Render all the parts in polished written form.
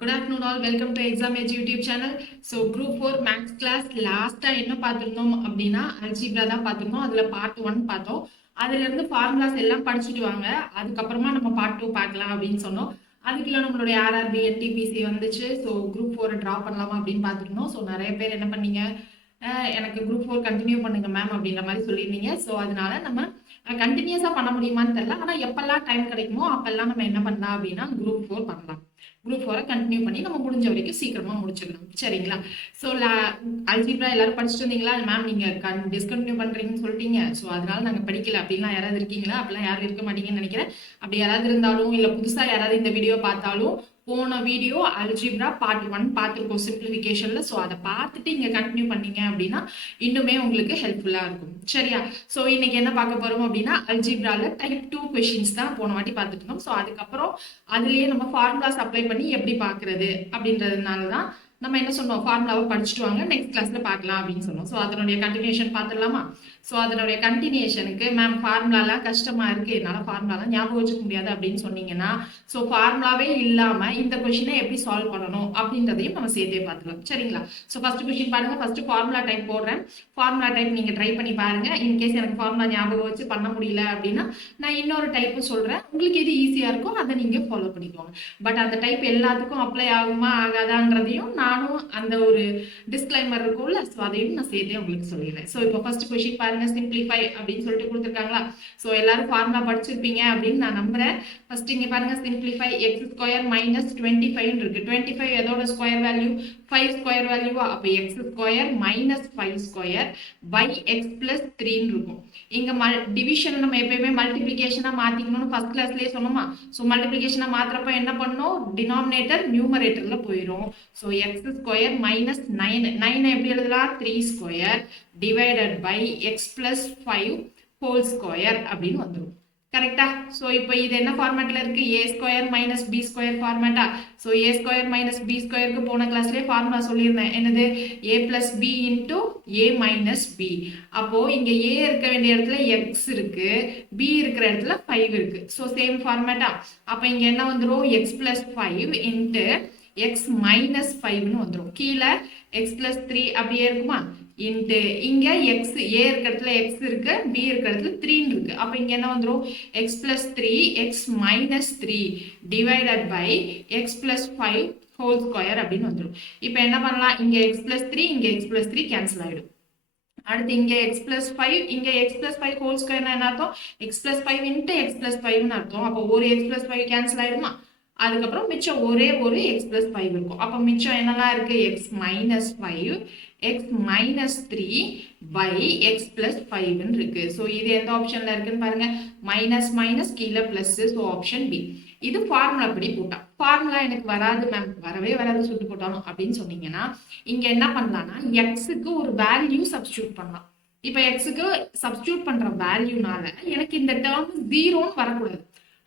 Good afternoon all. Welcome to Exam Edge YouTube channel. So Group 4 Maths class last என்ன பார்த்திருந்தோம் அப்படின்னா algebra தான் பார்த்திருந்தோம். அதுல பார்ட் 1 பார்த்தோம். அதுல இருந்து ஃபார்முலாஸ் எல்லாம் படிச்சுட்டு வாங்க. அதுக்கப்புறமா நம்ம பார்ட் 2 பார்க்கலாம் அப்படின்னு சொன்னோம். அதுக்குள்ள நம்மளுடைய ஆர்ஆர்பி என்டிபிசி வந்துச்சு. ஸோ குரூப் 4 ட்ரா பண்ணலாமா அப்படின்னு பார்த்துருந்தோம். ஸோ நிறைய பேர் என்ன பண்ணீங்க, எனக்கு குரூப் 4 கண்டினியூ பண்ணுங்க மேம் அப்படின்ற மாதிரி சொல்லியிருந்தீங்க. ஸோ அதனால நம்ம கண்டினியூஸாக பண்ண முடியுமான்னு தெரியல. ஆனால் எப்பெல்லாம் டைம் கிடைக்குமோ அப்பெல்லாம் நம்ம என்ன பண்ணலாம் அப்படின்னா குரூப் 4 பண்ணலாம். குரூப் 4 கண்டினியூ பண்ணி நம்ம முடிஞ்ச வரைக்கும் சீக்கிரமா முடிச்சிடலாம். சரிங்களா? ஸோ அல்ஜிப்ரா எல்லாரும் படிச்சுட்டு இருந்தீங்களா மேம்? நீங்க டிஸ்கண்டினியூ பண்றீங்கன்னு சொல்லிட்டீங்க. ஸோ அதனால நாங்க படிக்கல அப்படின்லாம் யாராவது இருக்கீங்களா? அப்படிலாம் யாரும் இருக்க மாட்டீங்கன்னு நினைக்கிறேன். அப்படி யாராவது இருந்தாலும் இல்ல புதுசா யாராவது இந்த வீடியோ பார்த்தாலும் போன வீடியோ அல்ஜிப்ரா பார்ட் 1 பார்த்துருக்கோம் சிம்பிளிஃபிகேஷன்ல. ஸோ அதை பார்த்துட்டு இங்க கண்டினியூ பண்ணீங்க அப்படின்னா இன்னுமே உங்களுக்கு ஹெல்ப்ஃபுல்லா இருக்கும். சரியா? ஸோ இன்னைக்கு என்ன பார்க்க போறோம் அப்படின்னா அல்ஜிப்ரால டைப் 2 கொஸ்டின்ஸ் தான் போன வாட்டி பார்த்துட்டு இருந்தோம். ஸோ அதுக்கப்புறம் அதுலயே நம்ம ஃபார்முலாஸ் அப்ளை பண்ணி எப்படி பார்க்கறது அப்படின்றதுனால தான் நம்ம என்ன சொன்னோம், ஃபார்முலாவை படிச்சுட்டு வாங்க, நெக்ஸ்ட் கிளாஸ்ல பார்க்கலாம் அப்படின்னு சொன்னோம். ஸோ அதனுடைய கண்டினியூஷன் பார்த்துடலாமா? ஸோ அதனுடைய கண்டினியூஷனுக்கு மேம் ஃபார்முலாலாம் கஷ்டமா இருக்கு, என்னால் ஃபார்முலாலாம் ஞாபகம் வச்சுக்க முடியாது அப்படின்னு சொன்னீங்கன்னா, ஸோ ஃபார்முலாவே இல்லாம இந்த கொஸ்டினை எப்படி சால்வ் பண்ணணும் அப்படின்றதையும் நம்ம சேர்த்தே பார்த்துக்கலாம். சரிங்களா? ஸோ ஃபர்ஸ்ட் கொஸ்டின் பாருங்க. ஃபர்ஸ்ட் ஃபார்முலா டைப் போடுறேன். ஃபார்முலா டைப் நீங்க ட்ரை பண்ணி பாருங்க. இன்கேஸ் எனக்கு ஃபார்முலா ஞாபகம் வச்சு பண்ண முடியல அப்படின்னா நான் இன்னொரு டைப் சொல்றேன். உங்களுக்கு எது ஈஸியா இருக்கோ அதை நீங்க ஃபாலோ பண்ணிக்கோங்க. பட் அந்த டைப் எல்லாத்துக்கும் அப்ளை ஆகுமா ஆகாதாங்கிறதையும் நானும் அந்த ஒரு டிஸ்க்ளைமர் இருக்கும்ல, ஸோ அதையும் நான் சேர்த்தே உங்களுக்கு சொல்லிடுறேன். ஸோ இப்போ ஃபர்ஸ்ட் கொஸ்டின் பாருங்க, சிம்பிளிஃபை அப்படின்னு சொல்லிட்டு கொடுத்துருக்காங்களா? ஸோ எல்லாரும் ஃபார்முலா படிச்சிருப்பீங்க அப்படின்னு நான் நம்புறேன். ஃபர்ஸ்ட் இங்க பாருங்க, சிம்பிளிஃபை எக்ஸ் ஸ்கொயர் மைனஸ் 25 இருக்கு. 25 எதோட ஸ்கொயர் வேல்யூ? 5 ஸ்கொயர் வேல்யூவா? அப்போ x square minus 5 square by x plus 3 இருக்கும். இங்க டிவிஷன் நம்ம எப்பயுமே மல்டிபிளிகேஷனா மாத்திக்கணும்னு ஃபர்ஸ்ட் கிளாஸ்லயே சொன்னோமா? ஸோ மல்டிபிளிகேஷனா மாத்திரப்ப என்ன பண்ணணும், டினாமினேட்டர் நியூமரேட்டர்ல போயிடும். ஸோ எக்ஸ் ஸ்கொயர் மைனஸ் 9 எப்படி எழுதலாம்? 3 square divided by x plus 5 whole square அப்படின்னு வந்துடும். கரெக்டா? ஸோ இப்போ இது என்ன ஃபார்மேட்ல இருக்கு? A square minus b square ஃபார்மேட்டா? So a square minus b ஸ்கொயருக்கு போன கிளாஸ்லேயே ஃபார்முலா சொல்லியிருந்தேன். என்னது? A plus b into a minus b. அப்போ இங்க ஏ இருக்க வேண்டிய இடத்துல எக்ஸ் இருக்கு, பி இருக்கிற இடத்துல 5 இருக்கு. ஸோ சேம் ஃபார்மேட்டா? அப்போ இங்க என்ன வந்துடும்? X plus 5 into x minus 5ன்னு வந்துடும். கீழே எக்ஸ் பிளஸ் 3 அப்படியே இருக்குமா? இன்ட்டு இங்க எக்ஸ் ஏ இருக்கிற இடத்துல எக்ஸ் இருக்கு, பி இருக்கிற இடத்துல 3 இருக்கு. அப்ப இங்க என்ன வந்துடும்? X plus 3 x minus 3 divided by x plus 5 whole square அப்படின்னு வந்துடும். இப்போ என்ன பண்ணலாம், இங்க எக்ஸ் பிளஸ் 3 இங்க எக்ஸ் பிளஸ் 3 கேன்சல் ஆயிடும். அடுத்து இங்க எக்ஸ் பிளஸ் 5 இங்க எக்ஸ் பிளஸ் 5 ஹோல் ஸ்கொயர்னா என்ன அர்த்தம்? X plus 5 into x plus 5ன்னு அர்த்தம். அப்போ ஒரு எக்ஸ் பிளஸ் 5 கேன்சல் ஆயிடுமா? அதுக்கப்புறம் மிச்சம் ஒரே ஒரு எக்ஸ் பிளஸ் 5 இருக்கும். அப்போ மிச்சம் என்னெல்லாம் இருக்கு? X minus 5 x minus 3 by x plus 5ன்னு இருக்கு. ஸோ இது எந்த ஆப்ஷன்ல இருக்குன்னு பாருங்க. மைனஸ் மைனஸ் கீழே பிளஸ். So option b. இது ஃபார்முலா படி போட்டா. ஃபார்முலா எனக்கு வராது மேம், வரவே வராது சுட்டு போட்டாலும் அப்படின்னு சொன்னீங்கன்னா இங்க என்ன பண்ணலாம்னா எக்ஸுக்கு ஒரு வேல்யூ சப்ஸ்டியூட் பண்ணலாம். இப்போ எக்ஸுக்கு சப்ஸ்டியூட் பண்ற வேல்யூனால எனக்கு இந்த டேர்ம் 0ன்னு வரக்கூடாது.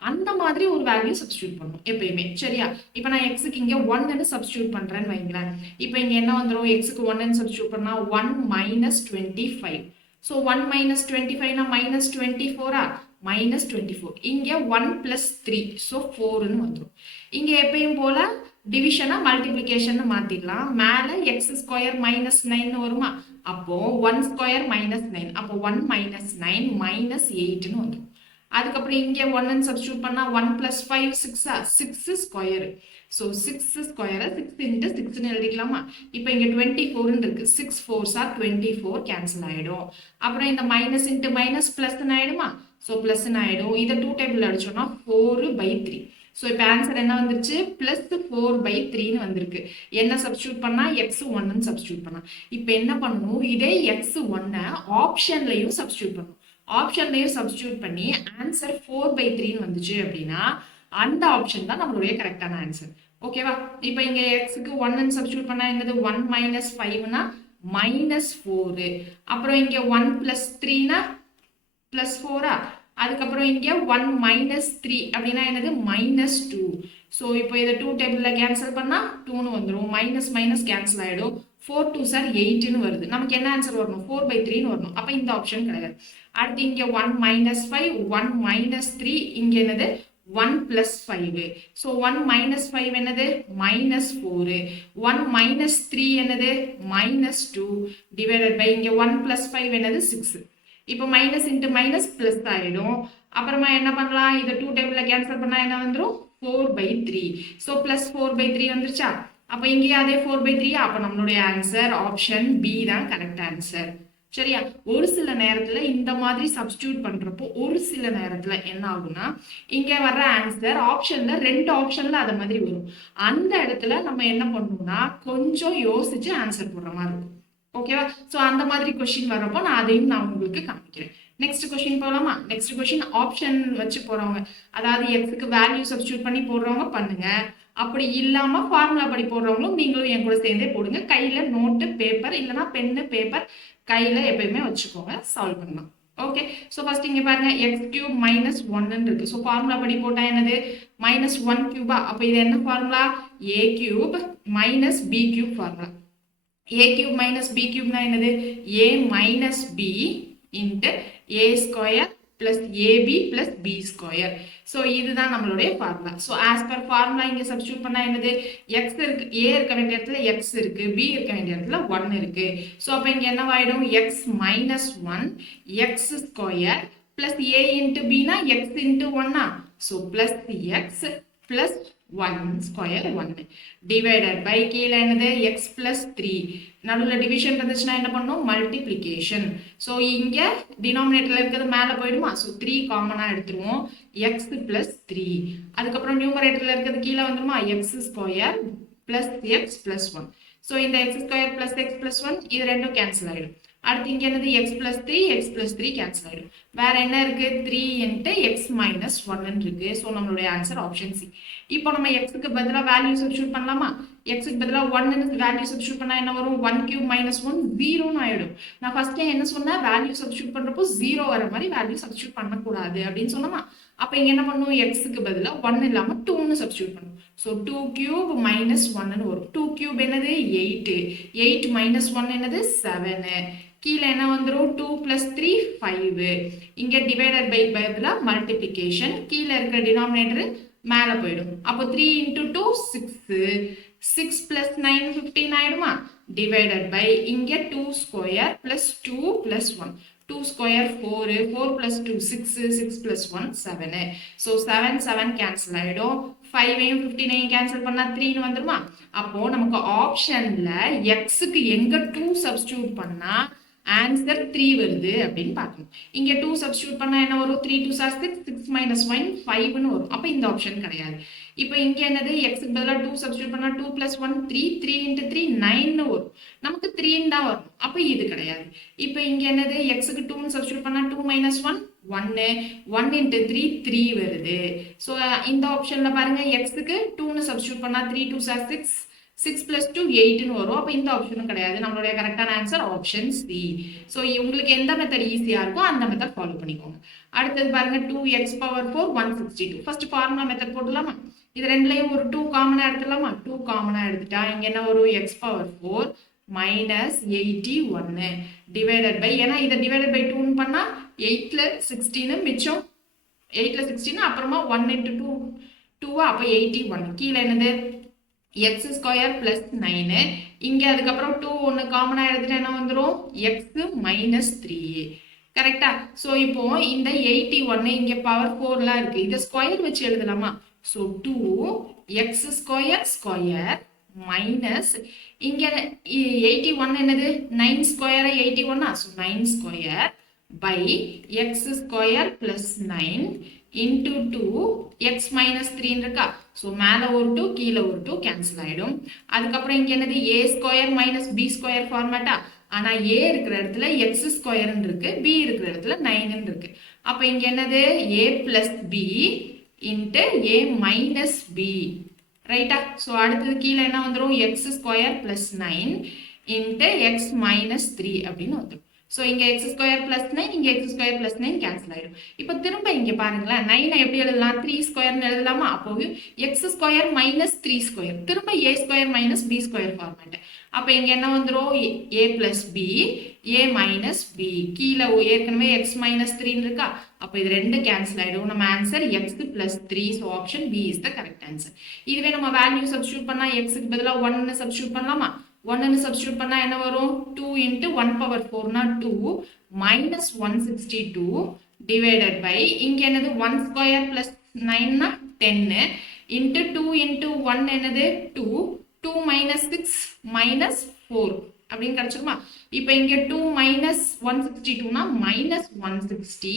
அந்த மாதிரி ஒரு வேல்யூ சப்ஸ்டியூட் பண்ணும் எப்பயுமே. சரியா? இப்போ நான் எக்ஸுக்கு இங்க 1ன்னு சப்ஸ்டியூட் பண்றேன்னு வைங்களேன். இப்போ இங்க என்ன வந்துடும்? எக்ஸுக்கு 1ன்னு சப்ஸ்டியூட் பண்ணா 1 மைனஸ் 25. ஸோ 1 மைனஸ் 25னா மைனஸ் 24ஆ? மைனஸ் 24. இங்க 1 பிளஸ் 3 ஸோ 4ன்னு வந்துடும். இங்க எப்பயும் போல டிவிஷனா மல்டிபிளிகேஷன் மாத்திடலாம். மேல எக்ஸ் ஸ்கொயர் மைனஸ் 9 வருமா? அப்போ 1 ஸ்கொயர் மைனஸ் 9. அப்போ 1 மைனஸ் 9 மைனஸ் 8ன்னு வந்துடும். அதுக்கப்புறம் இங்கே 1ன்னு சப்ஸ்டியூட் பண்ணா 1 பிளஸ் 5 6ஆ? 6 ஸ்கொயர். ஸோ 6 ஸ்கொயரை 6 இன்ட்டு 6ன்னு எழுதிக்கலாமா? இப்போ இங்கே 24ன்னு இருக்கு. 6 4s are 24 கேன்சல் ஆயிடும். அப்புறம் இந்த மைனஸ் இன்ட்டு மைனஸ் பிளஸ்ன்னு ஆயிடுமா? ஸோ பிளஸ்ன்னு ஆயிடும். இதை 2 டேபிள் அடிச்சோம்னா 4/3. ஸோ இப்போ ஆன்சர் என்ன வந்துருச்சு? பிளஸ் 4/3ன்னு வந்திருக்கு. என்ன சப்ஸ்டியூட் பண்ணா? எக்ஸ் 1ன்னு சப்ஸ்டியூட் பண்ணா. இப்போ என்ன பண்ணணும், இதே எக்ஸ் 1 ஆப்ஷன்லையும் சப்ஸ்டியூட் பண்ணணும். ஆப்ஷன்லையும் சப்ஸ்டியூட் பண்ணி ஆன்சர் 4/3ன்னு வந்துச்சு அப்படின்னா அந்த ஆப்ஷன் தான் நம்மளுடைய கரெக்டான ஆன்சர். ஓகேவா? இப்போ இங்க எக்ஸுக்கு 1ன்னு சப்ஸ்டியூட் பண்ணா என்னது? 1 மைனஸ் 5னா மைனஸ் 4. அப்புறம் இங்க 1 பிளஸ் 3னா பிளஸ் 4ஆ? அதுக்கப்புறம் இங்க 1 மைனஸ் 3 அப்படின்னா என்னது? மைனஸ் 2. ஸோ இப்போ இதை 2 டேபிள்ல கேன்சல் பண்ணா 2ன்னு வந்துடும். மைனஸ் மைனஸ் கேன்சல் ஆயிடும். 4 2s are 8ன்னு வருது. நமக்கு என்ன ஆன்சர் வரணும்? 4/3ன்னு வரணும். அப்போ இந்த ஆப்ஷன் கிடையாது. அடுத்து இங்க 1 மைனஸ் 5 1 மைனஸ் 3 இங்க என்னது? 1 plus 5. So 1 minus 5 என்னது minus 4. 1 minus 3 என்னது minus 2 divided by இங்க 1 plus 5 என்னது 6. இப்போ மைனஸ் இன்ட்டு மைனஸ் பிளஸ் ஆயிடும். அப்புறமா என்ன பண்ணலாம், இதை 2 டேபிள்ல கேன்சல் பண்ணா என்ன வந்துடும் 4/3. ஸோ பிளஸ் 4/3 வந்துருச்சா. அப்போ இங்கேயே அதே 4/3. அப்போ நம்மளுடைய ஆன்சர் ஆப்ஷன் பி தான் கரெக்ட் ஆன்சர். சரியா. ஒரு சில நேரத்துல இந்த மாதிரி சப்ஸ்டியூட் பண்றப்போ ஒரு சில நேரத்துல என்ன ஆகும்னா இங்க வர்ற ஆன்சர் ஆப்ஷன்ல 2 ஆப்ஷன்ல அத மாதிரி வரும். அந்த இடத்துல நம்ம என்ன பண்ணணும்னா கொஞ்சம் யோசிச்சு ஆன்சர் போடுற மாதிரி இருக்கும். ஓகேவா. ஸோ அந்த மாதிரி கொஸ்டின் வரப்போ அதையும் நான் உங்களுக்கு காமிக்கிறேன். நெக்ஸ்ட் கொஸ்டின் போகலாமா. நெக்ஸ்ட் கொஸ்டின் ஆப்ஷன் வச்சு போறவங்க, அதாவது எக்ஸுக்கு வேல்யூ சப்ஸ்டியூட் பண்ணி போடுறவங்க பண்ணுங்க. அப்படி இல்லாம ஃபார்முலா படி போடுறவங்களும் நீங்களும் என் கூட சேர்ந்தே போடுங்க. கையில நோட்டு பேப்பர் இல்லைன்னா பென்னு பேப்பர் கையில எப்பயுமே வச்சுக்கோங்க, சால்வ் பண்ணலாம். ஓகே. ஸோ ஃபர்ஸ்ட் இங்க பாருங்க எக்ஸ் கியூப் மைனஸ் 1 இருக்கு. ஸோ ஃபார்முலா படி போட்டா என்னது மைனஸ் 1 கியூபா. அப்போ இது என்ன formula, a cube minus b cube formula. a cube minus b cube na என்னது a minus b into a square plus ab plus b square. So இதுதான் நம்மளுடைய formula. So as per formula இங்க substitute பண்ணா என்னது x இருக்கு, a இருக்க வேண்டிய இடத்துல x இருக்கு, b இருக்க வேண்டிய இடத்துல 1 இருக்கு. So அப்ப இங்க என்னவாயிடும் x minus 1 x square plus a into b na x into 1 na. So plus x plus 1 square 1 divided by கீழ என்னது x plus 3. நடுவுல டிவிஷன் இருந்துச்சுன்னா என்ன பண்ணும் மல்டிப்ளிகேஷன். ஸோ இங்க டினாமினேட்டர்ல இருக்கிறது மேல போயிடுமா. ஸோ 3 காமனா எடுத்துருவோம் x plus 3. அதுக்கப்புறம் நியூமரேட்டர்ல இருக்கிறது கீழே வந்துருமா x square plus x plus 1. So இந்த x square plus x plus 1 இது ரெண்டும் கேன்சல் ஆயிடும். அடுத்து இங்க என்னது x plus 3 x plus 3 cancel ஆயிடும். வேற என்ன இருக்கு 3 into x minus 1 இருக்கு. ஸோ நம்மளுடைய ஆன்சர் ஆப்ஷன் சி. இப்போ நம்ம எக்ஸுக்கு பதிலா வேல்யூ சப்ஸ்டிட்யூட் பண்ணலாமா. எக்ஸுக்கு பதிலா 1 வேல்யூ சப்ஸ்டிட்யூட் பண்ணா என்ன வரும் 1 கியூப் மைனஸ் 1 0 ஆயிடும். நான் ஃபர்ஸ்ட் என்ன சொன்னேன் வேல்யூ சப்ஸ்டிட்யூட் பண்றப்போ 0 வர மாதிரி வேல்யூ சப்ஸ்டிட்யூட் பண்ணக்கூடாது அப்படின்னு சொன்னோமா. அப்ப இங்க என்ன பண்ணும் எக்ஸுக்கு பதிலா 1 இல்லாம 2 சப்ஸ்டிட்யூட் பண்ணும். ஸோ 2 கியூப் மைனஸ் 1 வரும். 2 கியூப் என்னது 8, 8 மைனஸ் 1 என்னது 7. கீழே என்ன வந்துரும் 2 plus 3 5. இங்க டிவைடட் பை பதிலா மல்டிப்ளிகேஷன், கீழே இருக்கிற டினாமினேட்டர் மேல போயிடும். அப்போ 3 into 2 6, 6 plus 9 15 ஆயிடுமா. டிவைடட் பை இங்க 2 square plus 2 plus 1. 2 square 4, 4 plus 2 6, 6 plus 1 7. So 7 7 cancel ஆயிடும். 5ஐயும் 15ஐயும் கேன்சல் பண்ணா 3 வந்துருமா. அப்போ நமக்கு ஆப்ஷன்ல எக்ஸுக்கு எங்க 2 சப்ஸ்டிட்யூட் பண்ணா ஆன்சர் 3 வருது அப்படின்னு பார்க்கணும். இங்க 2 சப்ஸ்டிட்யூட் பண்ணா என்ன வரும் 3 2 6 6 minus 1 5ன்னு வரும். அப்ப இந்த ஆப்ஷன் கிடையாது. இப்போ இங்க என்னது xக்கு பதிலா 2 சப்ஸ்டிட்யூட் பண்ணா 2 plus 1 3, 3 into 3 9ன்னு வரும். நமக்கு 3 தான் வரும். அப்ப இது கிடையாது. இப்போ இங்க என்னது xக்கு 2 சப்ஸ்டிட்யூட் பண்ணா 2 minus 1 1, 1 into 3 3 வருது. ஸோ இந்த ஆப்ஷன்ல பாருங்க xக்கு 2 சப்ஸ்டிட்யூட் பண்ணா 3 2 6 6 plus 2 8ன்னு வரும். அப்போ இந்த ஆப்ஷனும் கிடையாது. நம்மளுடைய கரெக்டான ஆன்சர் ஆப்ஷன் சி. ஸோ உங்களுக்கு எந்த மெத்தட் ஈஸியா இருக்கோ அந்த மெத்தட் ஃபாலோ பண்ணிக்கோங்க. அடுத்தது பாருங்க 2x power 4 162. First formula method போடலாமா. இது ரெண்டுலயும் ஒரு 2 காமனா எடுத்துடலாமா. 2 காமனா எடுத்துட்டா இங்க என்ன வரும் x power 4 minus 81 divided by, ஏன்னா இதை டிவைடட் பை 2 பண்ணா 8ல 16 மிச்சம் 8ல 16 அப்புறமா 1 into 2 2 அப்ப 81. கீழே என்னது x ஸ்கொயர் பிளஸ் 9. இங்க அதுக்கப்புறம் 2 ஒன்று காமனா எடுத்துட்டு என்ன வந்துடும் x மைனஸ் 3. கரெக்டா. ஸோ இப்போ இந்த 81 இங்க பவர் 4லாம் இருக்கு, இதை ஸ்கொயர் வச்சு எழுதலாமா. So 2x square square minus இங்க 81 என்னது 9 square 81. So 9 square by x square plus 9 into 2 x minus 3 இருக்கா. ஸோ மேலே ஒரு 2 கீழே ஒரு 2 கேன்சல் ஆகிடும். அதுக்கப்புறம் இங்கே என்னது a square minus b square ஃபார்மேட்டா. ஆனால் a இருக்கிற இடத்துல x ஸ்கொயர்ன்னு இருக்கு, b இருக்கிற இடத்துல 9ன்னு இருக்கு. அப்போ இங்கே என்னது a plus b into a minus b. ரைட்டா. ஸோ அடுத்தது கீழே என்ன வந்துடும் x square plus 9 into x minus 3 அப்படின்னு வந்துடும். ஸோ இங்கே எக்ஸ் ஸ்கொயர் பிளஸ் 9, இங்கே எக்ஸ் ஸ்கொயர் பிளஸ் 9 கேன்சல் ஆயிடும். இப்போ திரும்ப இங்கே பாருங்களேன், 9 எப்படி எழுதலாம், 3 ஸ்கொயர்னு எழுதலாமா? அப்போ எக்ஸ் ஸ்கொயர் மைனஸ் 3 ஸ்கொயர், திரும்ப a square minus b square format. அப்போ இங்கே என்ன வந்துடும், a plus b, a minus b, கீழே ஏற்கனவே எக்ஸ் மைனஸ் 3 இருக்கா, அப்போ இது ரெண்டு கேன்சல் ஆகிடும். நம்ம answer x plus 3, so option B is the correct answer. இதுவே நம்ம வேல்யூ சப்ஸ்டியூட் பண்ணால் எக்ஸுக்கு பதிலாக 1 சப்ஸ்டியூட் பண்ணலாமா? 1 சப்ஸ்டியூட் பண்ணால் என்ன வரும், 2 into 1 power 4 2 minus 162 divided by இங்கே என்னது 1 square plus 9 10 into 2 into 1 என்னது 2, 2 minus 6 minus 4 அப்படின்னு கிடைச்சிருமா? இப்போ இங்கே 2 minus 162 minus 160,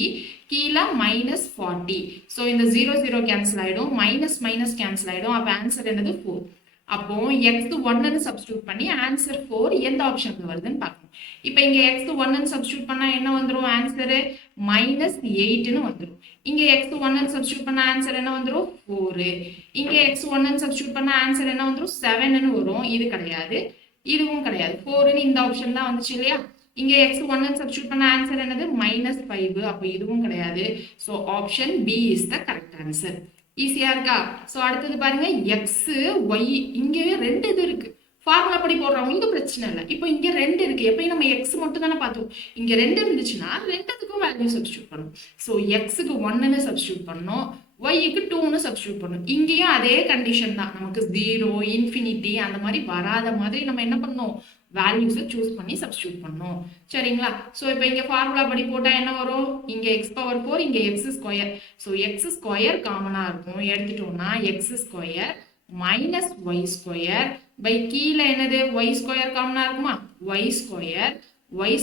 கீழே minus 40. ஸோ இந்த 0 கேன்சல் ஆகிடும், மைனஸ் மைனஸ் கேன்சல் ஆகிடும். அப்போ ஆன்சர் என்னது 4. அப்போ எக்ஸ் 1 சப்ஸ்டியூட் பண்ணி ஆன்சர் 4 எந்த ஆப்ஷன்ல வருதுன்னு பார்க்கணும். இப்போ இங்க எக்ஸ் 1 சப்ஸ்டியூட் பண்ணா என்ன வந்துடும், ஆன்சர் மைனஸ் 8ன்னு வந்துடும். இங்க எக்ஸ் 1 சப்ஸ்டியூட் பண்ண ஆன்சர் என்ன வந்துடும், 4. இங்க எக்ஸ் 1 சப்ஸ்டியூட் பண்ண ஆன்சர் என்ன வந்துடும், 7ன்னு வரும். இது கிடையாது, இதுவும் கிடையாது, 4ன்னு இந்த ஆப்ஷன் தான் வந்துச்சு இல்லையா? இங்க எக்ஸ் 1 சப்ஸ்டியூட் பண்ண ஆன்சர் என்னது, மைனஸ் 5. அப்போ இதுவும் கிடையாது. So option B is the correct answer. ஈஸியா இருக்கா? ஸோ அடுத்தது பாருங்க, எக்ஸ் ஒய், இங்கே 2 இது இருக்கு. ஃபார்முலா படி போடுறவங்களுக்கு பிரச்சனை இல்லை. இப்போ இங்கே 2 இருக்கு, எப்பயும் நம்ம எக்ஸ் மட்டும் தானே பார்த்தோம். இங்கே 2 இருந்துச்சுன்னா 2த்துக்கும் வேல்யூ சப்ஸ்டியூட் பண்ணணும். ஸோ எக்ஸுக்கு 1ன்னு சப்ஸ்டியூட் பண்ணணும், ஒய்க்கு 2ன்னு சப்ஸ்டியூட் பண்ணணும். இங்கேயும் அதே கண்டிஷன் தான், நமக்கு 0, இன்ஃபினிட்டி அந்த மாதிரி வராத மாதிரி நம்ம என்ன பண்ணணும், வேல்யூஸை சூஸ் பண்ணி சப்ஸ்டியூட் பண்ணணும். சரிங்களா? ஸோ இப்போ இங்கே ஃபார்முலா படி போட்டால் என்ன வரும், இங்கே எக்ஸ் பவர் 4, இங்கே x square. So x square காமனாக இருக்கும், எடுத்துட்டோம்னா x square minus y square by கீழே என்னது, ஒய் ஸ்கொயர் காமனாக இருக்குமா, y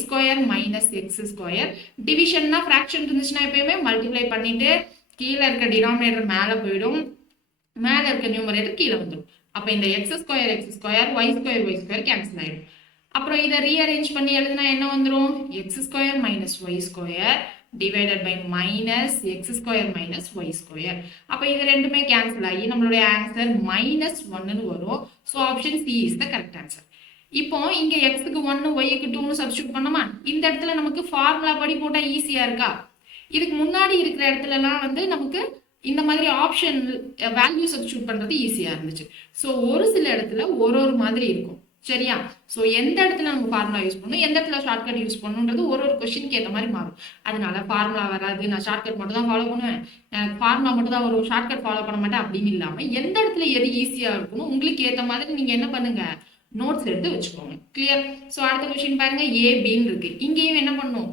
square minus x square. டிவிஷன்னா ஃப்ராக்ஷன் இருந்துச்சுன்னா எப்பயுமே மல்டிப்ளை பண்ணிட்டு கீழே இருக்க டினாமினேட்டர் மேலே போயிடும், மேலே இருக்க நியூமரேட்டர் கீழே வந்துடும். அப்போ இந்த x square y square cancel ஆகிடும். அப்புறம் இதை ரீஅரேஞ்ச் பண்ணி எழுதுனா என்ன வந்துடும், x square minus y square divided by minus x square minus y square. அப்போ இது ரெண்டுமே கேன்சல் ஆகி நம்மளுடைய ஆன்சர் மைனஸ் 1ன்னு வரும். So option C is the correct answer. இப்போ இங்கே எக்ஸுக்கு 1, ஒய்க்கு 2ன்னு சப்ஸ்டியூட் பண்ணோமா? இந்த இடத்துல நமக்கு ஃபார்முலா படி போட்டால் ஈஸியாக இருக்கா? இதுக்கு முன்னாடி இருக்கிற இடத்துலலாம் வந்து நமக்கு இந்த மாதிரி ஆப்ஷன் வேல்யூ சப்ஸ்டியூட் பண்ணுறது ஈஸியாக இருந்துச்சு. ஸோ ஒரு சில இடத்துல ஒரு மாதிரி இருக்கும். சரியா? ஸோ எந்த இடத்துல நம்ம ஃபார்முலா யூஸ் பண்ணணும், எந்த இடத்துல ஷார்ட்கட் யூஸ் பண்ணணுன்றது ஒரு கொஸ்டினுக்கு ஏற்ற மாதிரி மாறும். அதனால ஃபார்முலா வராது, நான் ஷார்ட்கட் மட்டும் தான் ஃபாலோ பண்ணுவேன், எனக்கு ஃபார்முலா மட்டும் தான் ஒரு ஷார்ட்கட் ஃபாலோ பண்ண மாட்டேன் அப்படின்னு இல்லாமல் எந்த இடத்துல எது ஈஸியாக இருக்கணும் உங்களுக்கு ஏற்ற மாதிரி நீங்கள் என்ன பண்ணுங்க, நோட்ஸ் எடுத்து வச்சுக்கோங்க. கிளியர்? ஸோ அடுத்த கொஸ்டின் பாருங்க, ஏபின்னு இருக்கு. இங்கேயும் என்ன பண்ணும்,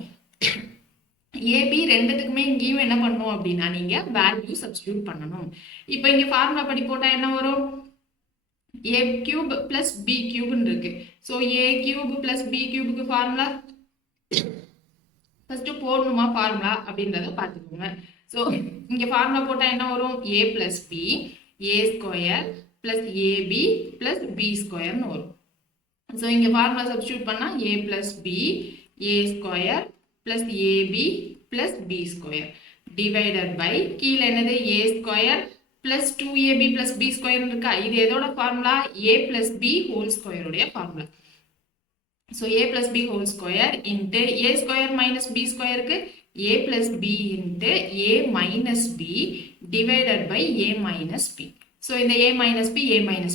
ஏபி ரெண்டுத்துக்குமே இங்கேயும் என்ன பண்ணும் அப்படின்னா நீங்க வேல்யூ சப்ஸ்டியூட் பண்ணணும். இப்போ இங்க ஃபார்முலா படி போட்டா என்ன வரும், a cube plus b cube இருக்கு. So a cube plus b cubeக்கு ஃபார்முலா ஃபர்ஸ்ட் போடணுமா ஃபார்முலா அப்படின்றத பார்த்துக்கோங்க. ஸோ இங்க ஃபார்முலா போட்டா என்ன வரும், a plus b a square plus ab plus b ஸ்கொயர்னு வரும். ஸோ இங்க ஃபார்முலா சப்ஸ்டியூட் பண்ணா a plus b a square plus ab plus b square divided by கீழே என்னது a square plus 2ab plus b square இருக்கா, இது எதோட formula, a plus b whole square உடைய ஃபார்முலா. So a plus b whole square into a square minus b ஸ்கொயருக்கு a plus b into a minus b divided by a minus b. So இந்த a minus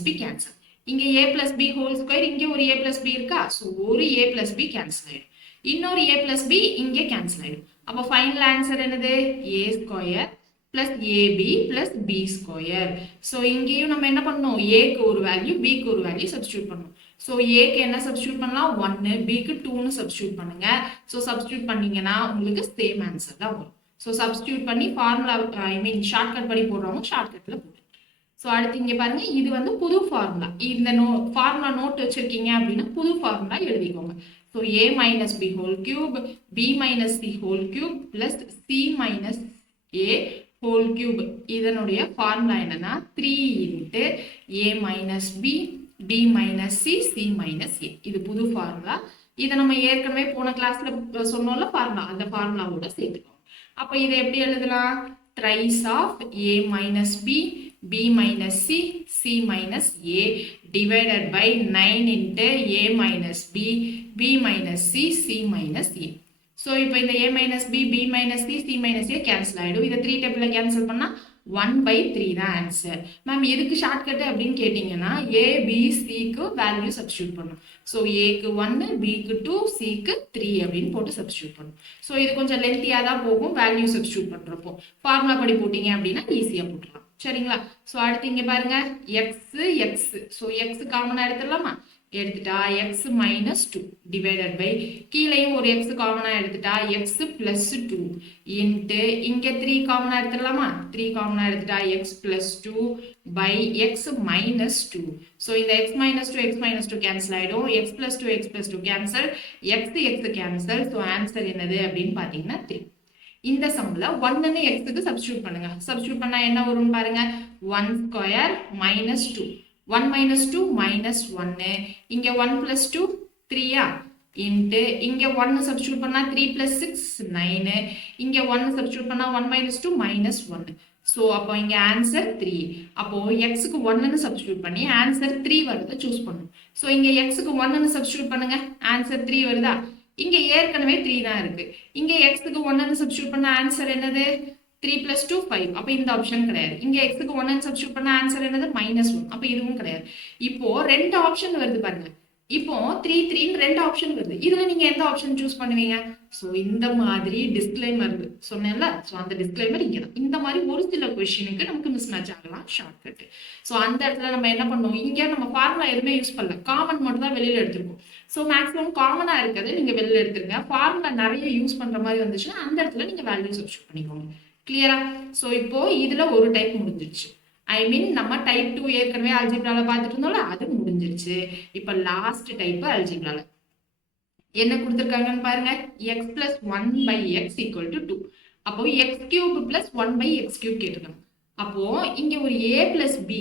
b cancel. இங்க a plus b whole square, இங்கே ஒரு a plus b இருக்கா, so ஒரு a plus b cancel ஆயிடும், இன்னொரு a plus b இங்கே cancel ஆயிடும். அப்போ ஃபைனல் ஆன்சர் என்னது, a square plus ab plus b square. So இங்கேயும் நம்ம என்ன பண்ணணும், ஏக்கு ஒரு வேல்யூ பிக்கு ஒரு வேல்யூ சப்ஸ்டியூட் பண்ணணும். ஸோ ஏக்கு என்ன சப்ஸ்டியூட் பண்ணலாம், 1, பிக்கு 2ன்னு சப்ஸ்டியூட் பண்ணுங்க. ஸோ சப்ஸ்டியூட் பண்ணீங்கன்னா உங்களுக்கு சேம் ஆன்சர் தான் வரும். ஸோ சப்ஸ்டியூட் பண்ணி ஃபார்முலா ஷார்ட்கட் படி போடுறவங்க ஷார்ட்கட்டில் போடுங்க. ஸோ அடுத்து இங்கே பாருங்க, இது வந்து புது ஃபார்முலா. இந்த ஃபார்முலா நோட் வச்சிருக்கீங்க அப்படின்னா புது ஃபார்முலா எழுதிக்கோங்க. So a minus b whole cube b minus c whole cube plus c minus a whole cube. இதனுடைய ஃபார்முலா என்னன்னா 3 into a minus b b minus c c minus a. இது புது formula. இதை நம்ம ஏற்கனவே போன கிளாஸ்ல சொன்னோம்ல ஃபார்முலா, அந்த ஃபார்முலாவோட சேர்த்துக்கோங்க. அப்போ இதை எப்படி எழுதலாம், thrice of a minus b b minus c c minus a divided by 9 into a minus b b minus c, c minus a. So இப்போ இந்த a minus b, b minus c, c minus a cancel ஆகிடும். இதை 3 டேபிளில் cancel பண்ணால் 1/3 தான் answer. Ma'am எதுக்கு shortcut அப்படின்னு கேட்டிங்கன்னா a, b, cக்கு வேல்யூ சப்ஸ்டியூட் பண்ணும். ஸோ ஏக்கு 1, பிக்கு 2, சிக்கு 3 அப்படின்னு போட்டு சப்ஸ்டியூட் பண்ணும். ஸோ இது கொஞ்சம் லென்த்தியாக தான் போகும் வேல்யூ சப்ஸ்டியூட் பண்ணுறப்போ. ஃபார்முலா படி போட்டிங்க அப்படின்னா ஈஸியாக போட்டுடலாம். சரிங்களா? ஸோ அடுத்து இங்கே பாருங்க எக்ஸு எக்ஸு. ஸோ எக்ஸு காமனாக எடுத்துடலாமா? எடுத்துட்டா x minus 2 divided by கீழையும் ஒரு x காமனாக எடுத்துட்டா x plus 2 into இங்கே 3 காமனாக எடுத்துடலாமா? 3 காமனாக எடுத்துட்டா x plus 2 by x minus 2. So இந்த x minus 2 x minus 2 cancel ஆகிடும். x plus 2 x plus 2 cancel, x cancel. So answer என்னது அப்படின்னு பார்த்தீங்கன்னா 3. இந்த சம்மில் 1ன்னு xக்கு சப்ஸ்டியூட் பண்ணுங்க. சப்ஸ்டியூட் பண்ணால் என்ன வரும்னு பாருங்க. 1 square minus 2. 1 minus 2 minus 1. இங்கே 1 plus 2 3 into இங்கே 1 substitute பண்ணா 3 plus 6 9. இங்கே 1 substitute பண்ணா 1 minus 2 minus 1. ஸோ அப்போ இங்கே ஆன்சர் 3. அப்போ எக்ஸுக்கு 1ன்னு சப்ஸ்டியூட் பண்ணி ஆன்சர் 3 வருது சூஸ் பண்ணும். ஸோ இங்கே எக்ஸுக்கு 1ன்னு சப்ஸ்டியூட் பண்ணுங்க, ஆன்சர் 3 வருதா? இங்கே ஏற்கனவே 3 தான் இருக்கு. இங்கே எக்ஸுக்கு 1ன்னு சப்ஸ்டியூட் பண்ண ஆன்சர் என்னது? 3 plus 2 5. அப்போ இந்த ஆப்ஷன் கிடையாது. இங்கே எக்ஸுக்கு 1ன்னு சப்ஸ்டியூட் பண்ண ஆன்சர் என்னது? -1. அப்போ இதுவும் கிடையாது. இப்போ 2 ஆப்ஷன் வருது பாருங்க. இப்போ 3 3ன்னு 2 ஆப்ஷன் வருது. இதுல நீங்க எந்த ஆப்ஷன் சூஸ் பண்ணுவீங்க? ஸோ இந்த மாதிரி டிஸ்க்ளைமர் சொன்னேன்ல, ஸோ அந்த டிஸ்க்ளைமர் இங்கே தான். இந்த மாதிரி ஒரு சில கொஸ்டினுக்கு நமக்கு மிஸ் மேட்ச் ஆகலாம் ஷார்ட்கட். ஸோ அந்த இடத்துல நம்ம என்ன பண்ணுவோம்? இங்கே நம்ம ஃபார்முலா எதுவுமே யூஸ் பண்ணல, காமன் மட்டும் தான் வெளியில எடுத்துருக்கோம். ஸோ மேக்ஸிமம் காமனாக இருக்கிறது நீங்க வெளியில எடுத்துருங்க. ஃபார்முலா நிறைய யூஸ் பண்ற மாதிரி வந்துச்சுன்னா அந்த இடத்துல நீங்க வேல்யூ சப்ஸ்டியூட் பண்ணிக்கோங்க. கிளியரா? ஸோ இப்போ இதுல ஒரு டைப் முடிஞ்சிருச்சு. ஐ மீன் நம்ம டைப் 2 ஏற்கனவே அல்ஜிப்ரால பார்த்துட்டு இருந்தோம்ல, அது முடிஞ்சிருச்சு. இப்போ லாஸ்ட் டைப் அல்ஜிப்ரால என்ன கொடுத்துருக்காங்கன்னு பாருங்க. x plus 1/x equal to 2. அப்போ x cube plus 1/x cube கேட்டிருக்காங்க. அப்போ இங்க ஒரு a plus b,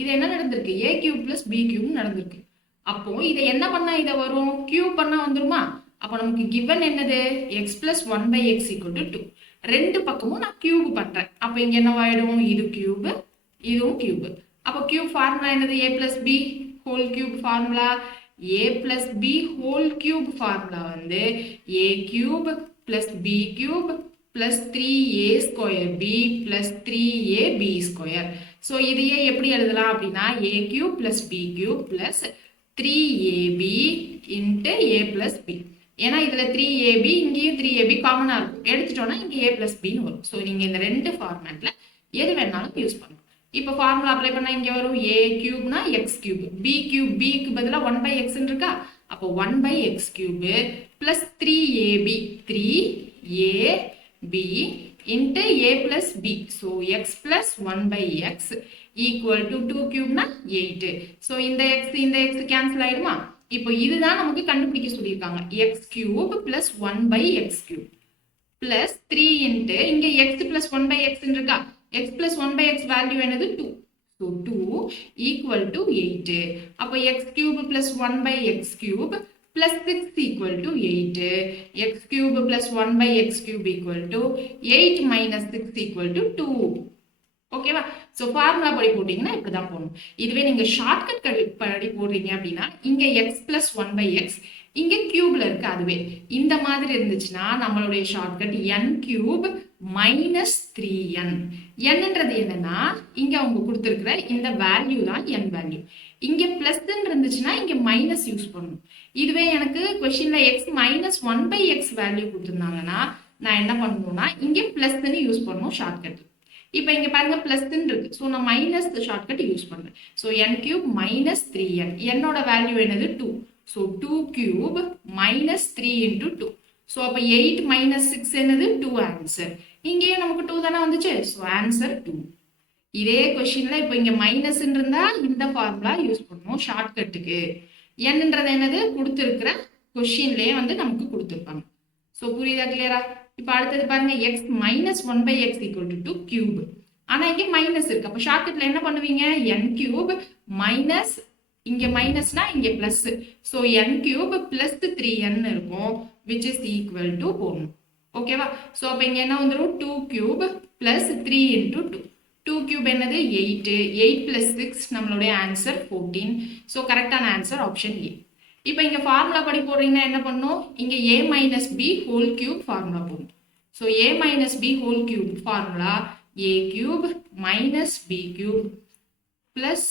இது என்ன நடந்திருக்கு? a cube plus b cube நடந்திருக்கு. அப்போ இதை என்ன பண்ணா இதை வரும்? கியூப் பண்ணா வந்துருமா? அப்போ நமக்கு given என்னது? x plus 1/x equal to 2. ரெண்டு பக்கமும் நான் கியூப் பண்றேன். அப்போ இங்க என்னவாயிடும்? இது கியூப், இதுவும் கியூப். அப்போ கியூப் ஃபார்முலா என்னது? a plus b whole cube formula. a plus b whole cube formula வந்து a cube plus b cube plus 3a square b plus 3ab square. So இதையே எப்படி எழுதலாம் அப்படின்னா a cube plus b cube plus 3ab into a plus b. ஏன்னா இதுல 3ab இங்கேயும் 3ab காமனா இருக்கும். எடுத்துட்டோம்னா இங்க a plus b வரும். ஸோ நீங்க இந்த ரெண்டு ஃபார்மேட்ல எது வேணாலும் யூஸ் பண்ணலாம். இப்போ ஃபார்முலா அப்ளை பண்ணா இங்க வரும் a கியூப்னா x cube, b cube b க்கு பதிலா 1/x இருக்கா? அப்போ 1/x cube plus 3ab 3ab into a plus b. So x plus 1/x equal to 2 கியூப்னா 8. So இந்த x கேன்சல் ஆயிடுமா? இப்போ இதுதான் நமக்கு கண்டுபிடிக்க சொல்லியிருக்காங்க. x cube plus 1/x cube plus 3 into இங்க x plus 1/x இருக்கா? x plus 1/x வேல்யூ என்னது? 2. So 2 equal to 8. அப்போ x cube plus 1/x cube plus 6 equal to 8. x cube plus 1/x cube equal to 8 minus 6 equal to 2. ஓகேவா? So formula படி போட்டிங்கன்னா இப்படி தான் போகணும். இதுவே நீங்கள் ஷார்ட்கட் படி போடுறீங்க அப்படின்னா இங்கே எக்ஸ் பிளஸ் 1/x இங்கே கியூப்ல இருக்கு. அதுவே இந்த மாதிரி இருந்துச்சுன்னா நம்மளுடைய shortcut n cube minus 3n. என்னன்றது என்னன்னா இங்க அவங்க கொடுத்துருக்கிற இந்த வேல்யூ தான் என் வேல்யூ. இங்க பிளஸ் இருந்துச்சுன்னா இங்க மைனஸ் யூஸ் பண்ணணும். இதுவே எனக்கு கொஸ்டின்ல எக்ஸ் மைனஸ் 1/x வேல்யூ கொடுத்துருந்தாங்கன்னா நான் என்ன பண்ணணும்னா இங்க பிளஸ்ன்னு யூஸ் பண்ணணும் ஷார்ட்கட். இப்போ இங்க பாருங்க பிளஸ் இருக்கு. ஸோ நான் மைனஸ் ஷார்ட்கட் யூஸ் பண்றேன். So n cube minus 3n. என்னோட வேல்யூ என்னது? 2. So 2 cube minus 3 into 2. So அப்போ 8 மைனஸ் 6 என்னது? 2 ஆன்சர். இங்கேயும் நமக்கு 2 தானே வந்துச்சு. So answer 2. இதே கொஸ்டின்ல இப்போ இங்க மைனஸ் இருந்தா இந்த ஃபார்முலா யூஸ் பண்ணுவோம் ஷார்ட்கட்டுக்கு. என்னன்றது என்னது? கொடுத்துருக்கிற கொஸ்டின்லேயே வந்து நமக்கு கொடுத்துருப்பாங்க. ஸோ புரியுதா? கிளியரா? இப்போ அடுத்தது பாருங்க X minus 1/x equal to 2 cube. ஆனா இங்க மைனஸ் இருக்கு. அப்போ ஷார்ட்கட்ல என்ன பண்ணுவீங்க? என் கியூப் மைனஸ் இங்க மைனஸ்னா இங்க plus. So n cube plus 3n இருக்கும் விச் இஸ் ஈக்குவல் டு போடணும். ஓகேவா? ஸோ அப்போ இங்க என்ன வந்துடும்? 2 கியூப் பிளஸ் 3 இன்டூ 2. 2 கியூப் என்னது? 8. 8 பிளஸ் 6 நம்மளுடைய ஆன்சர் 14. ஸோ கரெக்டான ஆன்சர் ஆப்ஷன் ஏ. இப்போ இங்க ஃபார்முலா படி போடுறீங்கன்னா என்ன பண்ணும், இங்க a minus b whole cube formula போடும். So a minus b whole cube formula a cube minus b cube plus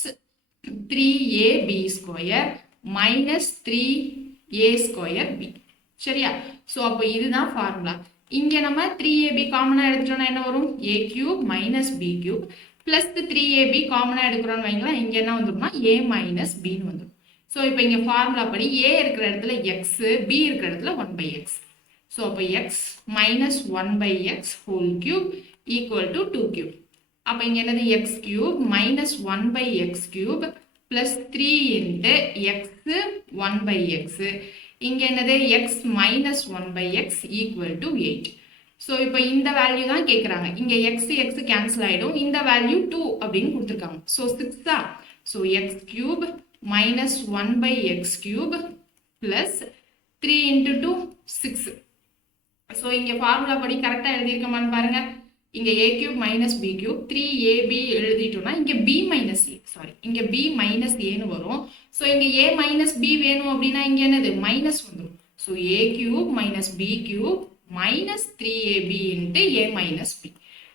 3ab square minus 3a square b. சரியா? So அப்போ இதுதான் ஃபார்முலா. இங்க நம்ம 3ab காமனா எடுத்துட்டோம்னா என்ன வரும், a cube minus b cube plus 3ab காமனா எடுக்கிறோம்னு வைங்களா, இங்க என்ன வந்துரும்னா a minus b ன்னு வந்துரும். ஸோ இப்போ இங்க ஃபார்முலா படி a இருக்கிற இடத்துல x, b இருக்கிற இடத்துல 1/x. ஸோ அப்போ x minus 1/x whole cube equal to 2 cube. அப்போ இங்க என்னது x cube minus 1/x cube plus 3 into x 1/x. இங்க என்னது x minus 1/x equal to 8. So இப்போ இந்த வேல்யூ தான் கேட்குறாங்க. இங்க x கேன்சல் ஆயிடும், இந்த வேல்யூ 2 அப்படின்னு கொடுத்துருக்காங்க. ஸோ 6 தான். So x cube minus 1/x cube plus 3 into 2 6. So இங்க ஃபார்முலா படி கரெக்டாக எழுதியிருக்கோமான்னு பாருங்க. இங்க a cube minus b cube 3ab எழுதிட்டோம்னா இங்க b minus a, சாரி இங்க b minus a ன்னு வரும். ஸோ இங்க a minus b வேணும் அப்படின்னா இங்க என்னது மைனஸ் வந்துடும். So a cube minus b cube minus 3ab into a minus b.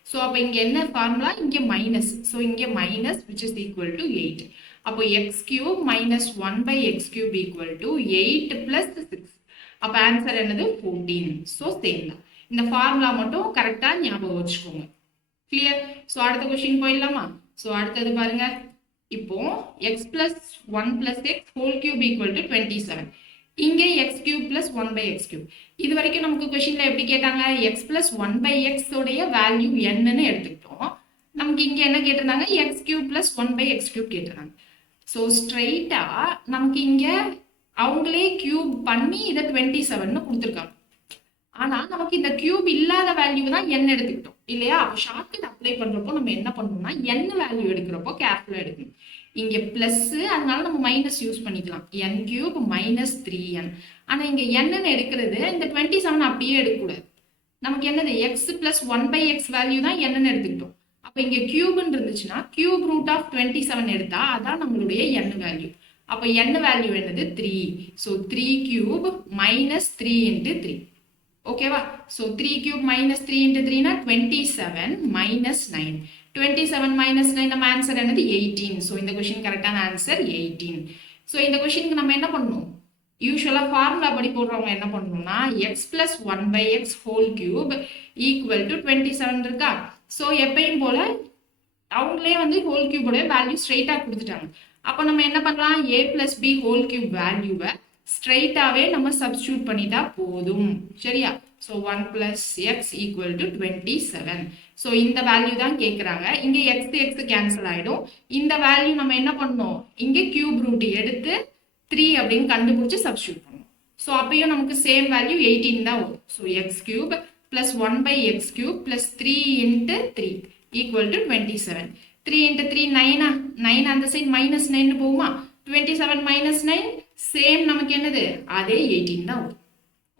So அப்போ இங்க என்ன ஃபார்முலா, இங்க மைனஸ். ஸோ இங்க minus which is equal to 8. அப்போ x cube minus 1/x cube equal to 8 plus 6. அப்போ ஆன்சர் என்னது 14. So same தான். இந்த ஃபார்முலா மட்டும் கரெக்டா ஞாபகம் வச்சுக்கோங்க. கிளியர்? ஸோ அடுத்த கொஸ்டின் போயிடலாமா? ஸோ அடுத்தது பாருங்க. இப்போ x plus 1 plus x whole cube equal to 27. இங்க x cube plus 1/x cube. இது வரைக்கும் நமக்கு கொஸ்டின்ல எப்படி கேட்டாங்க, x plus 1/x உடைய வேல்யூ என்னன்னு எடுத்துக்கிட்டோம். நமக்கு இங்க என்ன கேட்டிருந்தாங்க, x cube plus 1/x cube கேட்டிருந்தாங்க. ஸோ ஸ்ட்ரைட்டா நமக்கு இங்க அவங்களே கியூப் பண்ணி இதை 27ன்னு கொடுத்துருக்காங்க. ஆனா நமக்கு இந்த கியூப் இல்லாத வேல்யூ தான் n எடுத்துக்கிட்டோம் இல்லையா? அப்போ ஷார்ட்கட் அப்ளை பண்றப்போ நம்ம என்ன பண்ணணும்னா n வேல்யூ எடுக்கிறப்போ கேர்ஃபுல்லா எடுக்கணும். இங்க பிளஸ், அதனால நம்ம மைனஸ் யூஸ் பண்ணிக்கலாம். n cube minus 3n. ஆனா இங்க n எடுக்கிறது இந்த 27 அப்படியே எடுக்கக்கூடாது. நமக்கு என்னது x பிளஸ் 1/x வேல்யூ தான் n எடுத்துக்கிட்டோம். அப்போ இங்க கியூப்னு இருந்துச்சுன்னா கியூப் ரூட் ஆஃப் 27 எடுத்தா அதான் நம்மளுடைய n வேல்யூ. அப்போ n வேல்யூ என்னது 3. So 3 cube minus 3 into 3. ஓகேவா? So 3 cube minus 3 into 3னா 27 minus 9. 27 minus 9 நம்ம ஆன்சர் என்னது 18. ஸோ இந்த கொஸ்டின் கரெக்டான ஆன்சர் 18. ஸோ இந்த கொஸ்டினுக்கு நம்ம என்ன பண்ணணும், யூஸ்வலாக ஃபார்முலா படி போடுறவங்க என்ன பண்ணணும்னா x plus 1/x whole cube equal to 27 இருக்கா? ஸோ எப்பயும் போல அவங்களே வந்து ஹோல் கியூபோட வேல்யூ ஸ்ட்ரெயிட்டாக கொடுத்துட்டாங்க. அப்போ நம்ம என்ன பண்ணலாம், a plus b whole cube வேல்யூவை ஸ்ட்ரெயிட்டாகவே நம்ம சப்ஸ்டியூட் பண்ணிட்டா போதும். சரியா? So 1 plus x equal to 27. So இந்த வேல்யூ தான் கேட்குறாங்க. இங்கே x கேன்சல் ஆகிடும். இந்த வேல்யூ நம்ம என்ன பண்ணணும், இங்கே கியூப் ரூட் எடுத்து 3 அப்படின்னு கண்டுபிடிச்சி சப்ஸ்டியூட் பண்ணணும். ஸோ அப்பயும் நமக்கு சேம் வேல்யூ 18 தான் வரும். So x cube plus 1/x cube plus 3 into 3 equal to 27. 3 into 3 9. 9 அந்த சைடு மைனஸ் 9 போகுமா? 27 minus 9 சேம் நமக்கு என்னது அதே 18 தான் வரும்.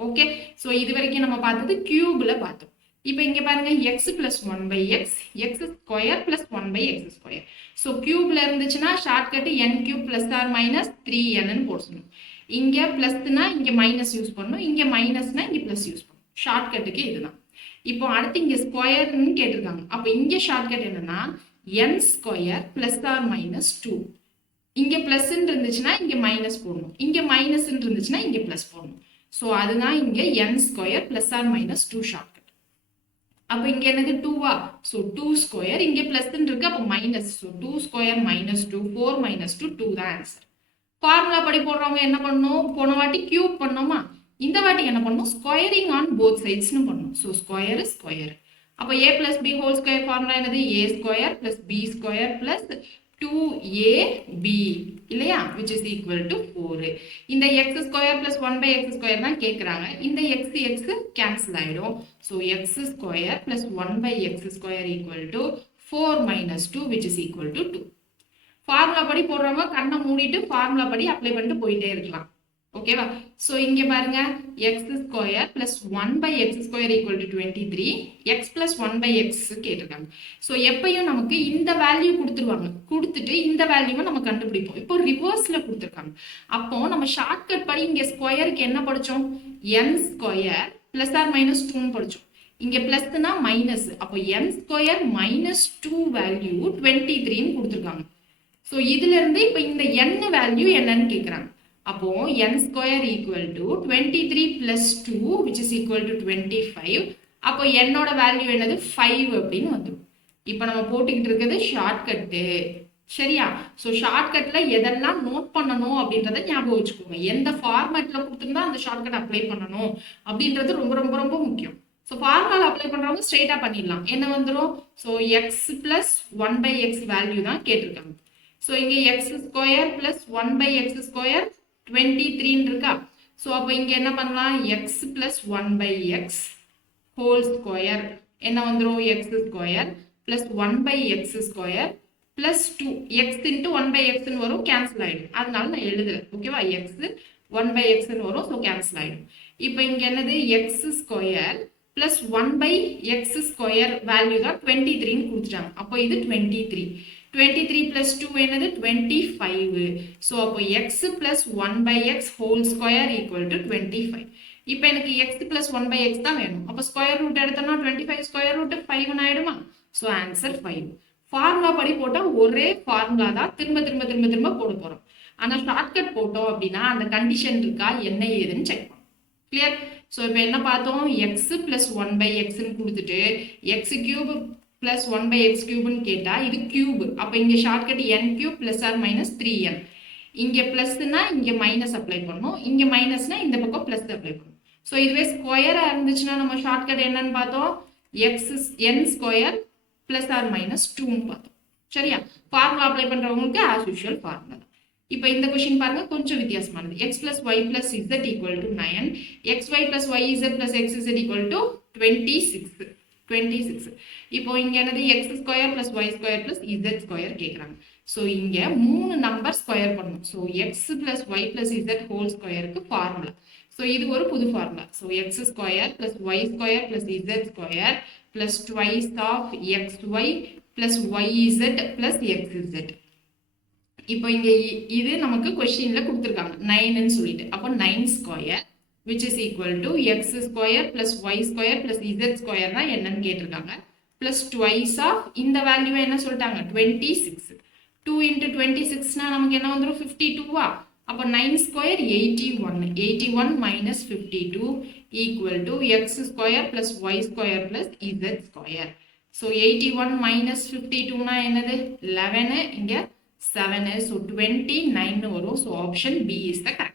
ஓகே? ஸோ இது வரைக்கும் நம்ம பார்த்தது கியூப்ல பார்த்தோம். இப்போ இங்க பாருங்க x plus 1/x x square plus 1/x square. So கியூப்ல இருந்துச்சுன்னா shortcut n cube plus or minus 3n போடணும். இங்க பிளஸ்னா இங்க மைனஸ் யூஸ் பண்ணணும், இங்க மைனஸ்னா இங்க பிளஸ் யூஸ் பண்ணணும். ஷார்ட்கட்டுக்கு இதுதான். இப்போ அடுத்து இங்க ஸ்கொயர்னு கேட்டிருக்காங்க. அப்போ இங்க ஷார்ட்கட் என்னன்னா n square plus or minus 2. இங்க பிளஸ் இருந்துச்சுன்னா இங்க மைனஸ் போடணும், இங்க மைனஸ் இருந்துச்சுன்னா இங்க பிளஸ் போடணும். ஸோ அதுதான் இங்க n square plus or minus 2 shortcut. அப்போ இங்க என்னது 2வா? ஸோ 2 ஸ்கொயர், இங்க பிளஸ் இருக்கு அப்போ minus. So 2 square minus 2 4 minus 2 2 தான் ஆன்சர். ஃபார்முலா படி போடுறவங்க என்ன பண்ணணும், போன வாட்டி கியூப் பண்ணோமா, இந்த வாட்டி என்ன பண்ணணும், ஸ்கொயரிங் ஆன் போத் சைட்ஸ்னு பண்ணணும். So square square. அப்போ a plus b whole square formula என்னது a square plus b square plus 2ab இல்லையா, which is equal to 4. இந்த x square plus 1/x square தான் கேட்குறாங்க. இந்த x கேன்சல் ஆயிடும். So x square plus 1/x square equal to 4 minus 2 which is equal to 2. Formula படி போடுறவங்க கண்ணை மூடிட்டு ஃபார்முலா படி அப்ளை பண்ணிட்டு போயிட்டே இருக்கலாம். ஓகேவா? ஸோ இங்க பாருங்க x square plus one by x square equal to 23, x plus one by x கேட்டிருக்காங்க. ஸோ எப்பயும் நமக்கு இந்த வேல்யூ கொடுத்துருவாங்க, கொடுத்துட்டு இந்த வேல்யூவை நம்ம கண்டுபிடிப்போம். இப்போ ரிவர்ஸ்ல கொடுத்துருக்காங்க. அப்போ நம்ம ஷார்ட்கட் படி இங்க ஸ்கொயருக்கு என்ன படிச்சோம்? N square plus or minus 2ன்னு படிச்சோம். இங்க பிளஸ்னா மைனஸ், அப்போ என் ஸ்கொயர் மைனஸ் 2 வேல்யூ 23ன்னு கொடுத்துருக்காங்க. ஸோ இதுல இருந்து இப்போ இந்த n வேல்யூ என்னன்னு கேட்குறாங்க. அப்போ n square equal to 23 plus 2 which is equal to 25. அப்போ என்னோட வேல்யூ என்னது 5 அப்படின்னு வந்துடும். இப்போ நம்ம போட்டுக்கிட்டு இருக்கிறது ஷார்ட்கட்டு, சரியா? ஸோ ஷார்ட்கட்ல எதெல்லாம் நோட் பண்ணணும் அப்படின்றத ஞாபகம் வச்சுக்கோங்க. எந்த ஃபார்மேட்ல கொடுத்துருந்தா அந்த ஷார்ட்கட் அப்ளை பண்ணணும் அப்படின்றது ரொம்ப ரொம்ப ரொம்ப முக்கியம். ஸோ ஃபார்முலா அப்ளை பண்றவங்க ஸ்ட்ரெயிட்டா பண்ணிடலாம். என்ன வந்துடும்? So x plus one by x value தான் கேட்டிருக்காங்க. ஸோ இங்கே x square plus one by x square 23 இருக்கா? ஸோ அப்போ இங்கே என்ன பண்ணலாம்? X plus one by x whole square என்ன வந்துடும்? X square plus one by x square plus 2 x into one by எக்ஸ்ன்னு வரும், கேன்சல் ஆகிடும். அதனால நான் எழுதுறேன். ஓகேவா? எக்ஸ் ஒன் பை எக்ஸ்ன்னு வரும், ஸோ கேன்சல் ஆகிடும். இப்போ இங்கே என்னது? X square plus one by x square value தான் 23ன்னு கொடுத்துட்டாங்க. அப்போ இது 23. 23 plus 2 என்னது? 25. ஸோ அப்போ x plus 1 by x whole square equal to 25. இப்போ எனக்கு x plus 1 by x தான் வேணும். அப்போ ஸ்கொயர் ரூட் எடுத்தோம்னா 25 ஸ்கொயர் ரூட் 5 ஆயிடுமா? So answer 5. ஃபார்முலா படி போட்டால் ஒரே ஃபார்முலா தான் திரும்ப திரும்ப திரும்ப திரும்ப போட போகிறோம். ஆனால் ஷார்ட்கட் போட்டோம் அப்படின்னா அந்த கண்டிஷன் இருக்கா என்ன ஏதுன்னு செக் பண்ணோம். கிளியர்? ஸோ இப்போ என்ன பார்த்தோம்? x plus 1 by xன்னு கொடுத்துட்டு x cube plus 1 by x cube கேட்டா இது cube. அப்ப இங்க shortcut n cube plus or minus 3n. இங்க பிளஸ்னா இங்க மைனஸ் அப்ளை பண்ணணும், இங்க மைனஸ்னா இந்த பக்கம் பிளஸ் அப்ளை பண்ணணும். ஸோ இதுவே ஸ்கொயரா இருந்துச்சுன்னா நம்ம ஷார்ட்கட் என்னன்னு பார்த்தோம்? X n square plus or minus 2ன்னு பார்த்தோம். சரியா? ஃபார்முலா அப்ளை பண்றவங்களுக்கு ஆஸ் யூஷுவல் ஃபார்முலா தான். இப்போ இந்த கொஸ்டின் பாருங்க, கொஞ்சம் வித்தியாசமானது. x plus y plus z equal to 9, xy plus yz plus xz equal to 26. 26. இப்போ இங்க என்னது? x square plus y square plus z square கேட்குறாங்க. ஸோ இங்க 3 நம்பர் ஸ்கொயர் பண்ணணும். So x plus y plus z whole ஸ்கொயருக்கு formula. So இது ஒரு புது formula. So x square plus y square plus z square plus twice of xy plus yz plus xz. இப்போ இங்க இது நமக்கு கொஸ்டின்ல கொடுத்துருக்காங்க 9ன்னு சொல்லிட்டு. அப்போ 9 square which is equal to x square plus y square plus z square தான் என்னன்னு கேட்டிருக்காங்க. plus twice of இந்த வேல்யூ என்ன சொல்லிட்டாங்க? 26. 2 into 26னா நமக்கு என்ன வந்துரும்? 52வா? அப்போ 9 square 81. 81 minus 52 equal to x square plus y square plus z square. So 81 minus 52னா என்னது? 11, இங்க 7. So 29 வரும். So option B is the correct.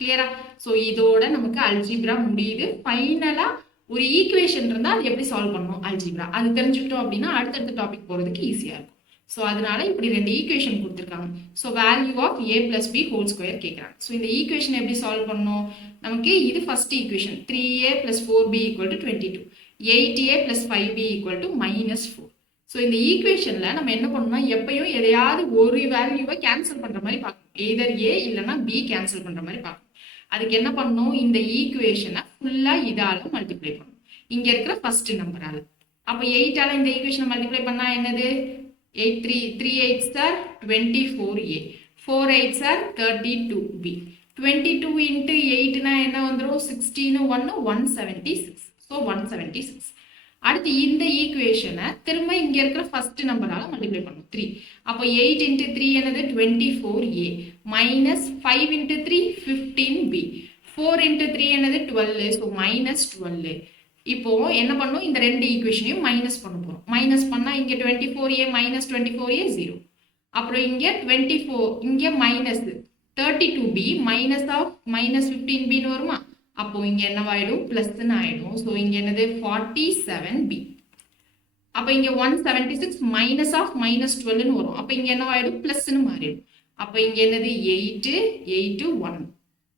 கிளியரா? ஸோ இதோட நமக்கு அல்ஜிப்ரா முடியுது. ஃபைனலா ஒரு ஈக்குவேஷன் இருந்தால் அது எப்படி சால்வ் பண்ணணும் அல்ஜிப்ரா அது தெரிஞ்சுக்கிட்டோம் அப்படின்னா அடுத்தடுத்த டாபிக் போகிறதுக்கு ஈஸியாக இருக்கும். ஸோ அதனால இப்படி 2 ஈக்குவேஷன் கொடுத்துருக்காங்க. So value of a plus b whole square கேட்குறாங்க. ஸோ இந்த ஈக்குவேஷன் எப்படி சால்வ் பண்ணணும்? நமக்கு இது first equation 3a plus 4b equal to 22, 8a plus 5b equal to minus 4. So இந்த ஈக்குவேஷனில் நம்ம என்ன பண்ணணும்னா எப்பயும் எதையாவது ஒரு வேல்யூவை கேன்சல் பண்ணுற மாதிரி பார்க்கணும். எய்தர் a இல்லைன்னா b கேன்சல் பண்ணுற மாதிரி பார்க்கணும். அதுக்கு என்ன பண்ணணும்? இந்த ஈக்குவேஷனை ஃபுல்லாக இதால் மல்டிப்ளை பண்ணணும், இங்கே இருக்கிற ஃபர்ஸ்ட் நம்பரால். அப்போ 8ஆல் இந்த ஈக்குவேஷனை மல்டிப்ளை பண்ணால் என்னது? 8 3 8s are 24a, 4 8s are 32b. 22 into 8னா என்ன வந்துடும்? 16 1 176. ஸோ 176. அடுத்து இந்த ஈக்குவேஷனை திரும்ப இங்கே இருக்கிற ஃபர்ஸ்ட் நம்பரால் மல்டிப்ளை பண்ணணும் 3. அப்போ 8 into 3 என்னது? 24a minus 5 into 3 15b. 4 into 3 என்னது? 12. So minus 12. இப்போ என்ன பண்ணும்? இந்த 2 ஈக்குவேஷனையும் மைனஸ் பண்ண போகிறோம். மைனஸ் பண்ணால் இங்கே 24a minus 24a 0. அப்புறம் இங்கே 24, இங்கே minus 32b minus of minus 15bன்னு வருமா? அப்போ இங்கே என்னவாயிடும்? ப்ளஸ்ன்னு ஆயிடும். ஸோ இங்கே என்னது? 47b. அப்போ இங்கே 176 மைனஸ் ஆஃப் மைனஸ் 12ன்னு வரும். அப்போ இங்கே என்னவாயிடும்? ப்ளஸ்ன்னு மாறிடும். அப்போ இங்கே என்னது? 8 8 1.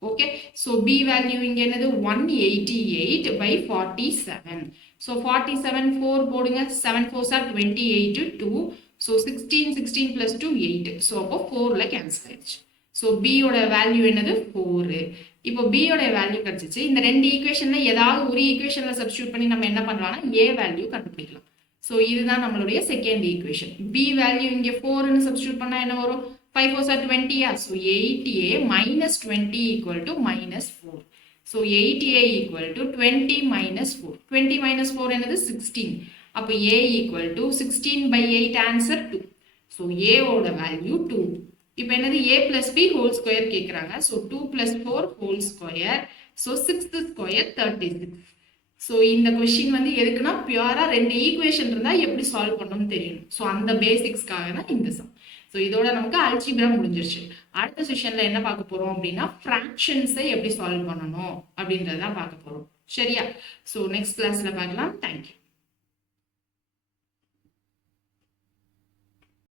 ஓகே. ஸோ b வேல்யூ இங்கே என்னது? 188 by 47. ஸோ 47 4 போடுங்க. 7 4s are 28 2. So 16 16 plus 2 8. So அப்போ 4ல் கேன்சல் ஆயிடுச்சு. ஸோ பியோட வேல்யூ என்னது 4. இப்போ பியோட வேல்யூ கிடைச்சிச்சு. இந்த ரெண்டு ஈக்குவேஷன்ல ஏதாவது ஒரு ஈக்குவேஷன்ல சப்ஸ்டியூட் பண்ணி நம்ம என்ன பண்ணலாம்னா ஏ வேல்யூ கண்டுபிடிக்கலாம். ஸோ இதுதான் நம்மளுடைய செகண்ட் ஈக்குவேஷன். பி வேல்யூ இங்கே 4ன்னு சப்ஸ்டியூட் பண்ணா என்ன வரும்? 5 4s are 20. So 8a minus 20 equal to minus 4. So 8a equal to 20 minus 4. 20 minus 4 என்னது 16. அப்போ a equal to 16 by 8 answer 2. So a ஓட வேல்யூ 2. இப்போ என்னது a plus b whole square கேட்குறாங்க. So 2 plus 4 whole square. So 6th square 36. So இந்த question வந்து எதுக்குன்னா பியூரா ரெண்டு ஈக்குவேஷன் இருந்தால் எப்படி சால்வ் பண்ணணும்னு தெரியணும். ஸோ அந்த பேசிக்ஸ்க்காக தான் இந்த சம். ஸோ இதோட நமக்கு அல்ஜிப்ரா முடிஞ்சிருச்சு. அடுத்த செஷன்ல என்ன பார்க்க போறோம் அப்படின்னா ஃப்ராக்ஷன்ஸை எப்படி சால்வ் பண்ணணும் அப்படின்றதான் பார்க்க போறோம். சரியா? ஸோ நெக்ஸ்ட் கிளாஸ்ல பார்க்கலாம். தேங்க்யூ.